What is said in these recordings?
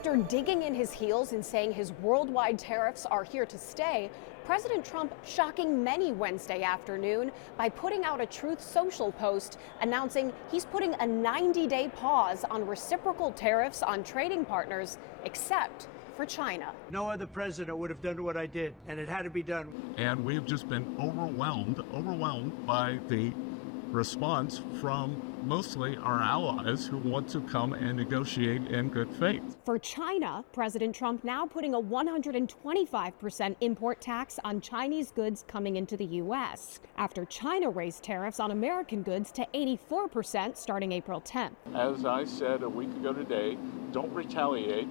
After digging in his heels and saying his worldwide tariffs are here to stay, President Trump shocking many Wednesday afternoon by putting out a Truth Social post announcing he's putting a 90-day pause on reciprocal tariffs on trading partners, except for China. No other president would have done what I did, and it had to be done. And we've just been overwhelmed by the response from mostly our allies who want to come and negotiate in good faith. For China, President Trump now putting a 125% import tax on Chinese goods coming into the U.S. after China raised tariffs on American goods to 84% starting April 10th. As I said a week ago today, don't retaliate,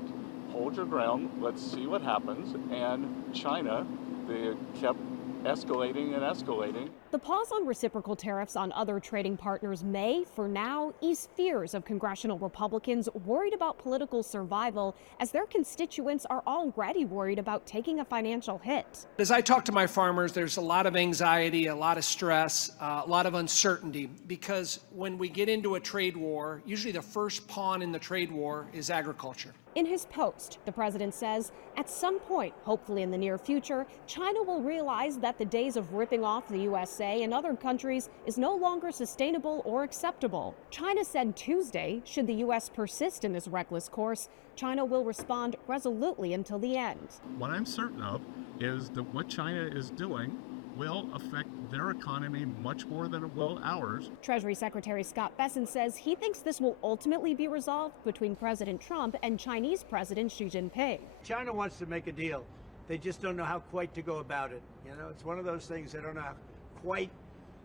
hold your ground, let's see what happens. And China, they kept escalating and escalating. The pause on reciprocal tariffs on other trading partners may, for now, ease fears of congressional Republicans worried about political survival as their constituents are already worried about taking a financial hit. As I talk to my farmers, there's a lot of anxiety, a lot of stress, a lot of uncertainty, because when we get into a trade war, usually the first pawn in the trade war is agriculture. In his post, the president says, at some point, hopefully in the near future, China will realize that the days of ripping off the USA and other countries is no longer sustainable or acceptable. China said Tuesday, should the U.S. persist in this reckless course, China will respond resolutely until the end. What I'm certain of is that what China is doing will affect their economy much more than it will ours. Treasury Secretary Scott Bessent says he thinks this will ultimately be resolved between President Trump and Chinese President Xi Jinping. China wants to make a deal. They just don't know how quite to go about it. You know, it's one of those things they don't know how quite.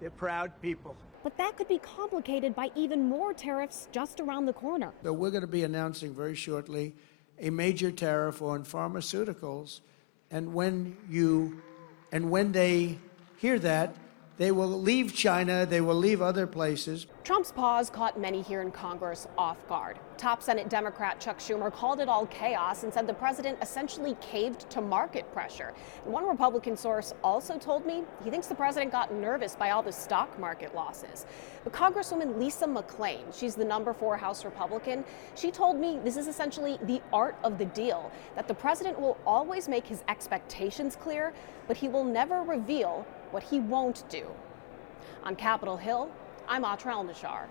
They're proud people. But that could be complicated by even more tariffs just around the corner. So we're going to be announcing very shortly a major tariff on pharmaceuticals. And when they hear that, they will leave China, they will leave other places. Trump's pause caught many here in Congress off guard. Top Senate Democrat Chuck Schumer called it all chaos and said the president essentially caved to market pressure. And one Republican source also told me he thinks the president got nervous by all the stock market losses. But Congresswoman Lisa McClain, she's the number 4 House Republican, she told me this is essentially the art of the deal, that the president will always make his expectations clear, but he will never reveal what he won't do. On Capitol Hill, I'm Atrell Nashar.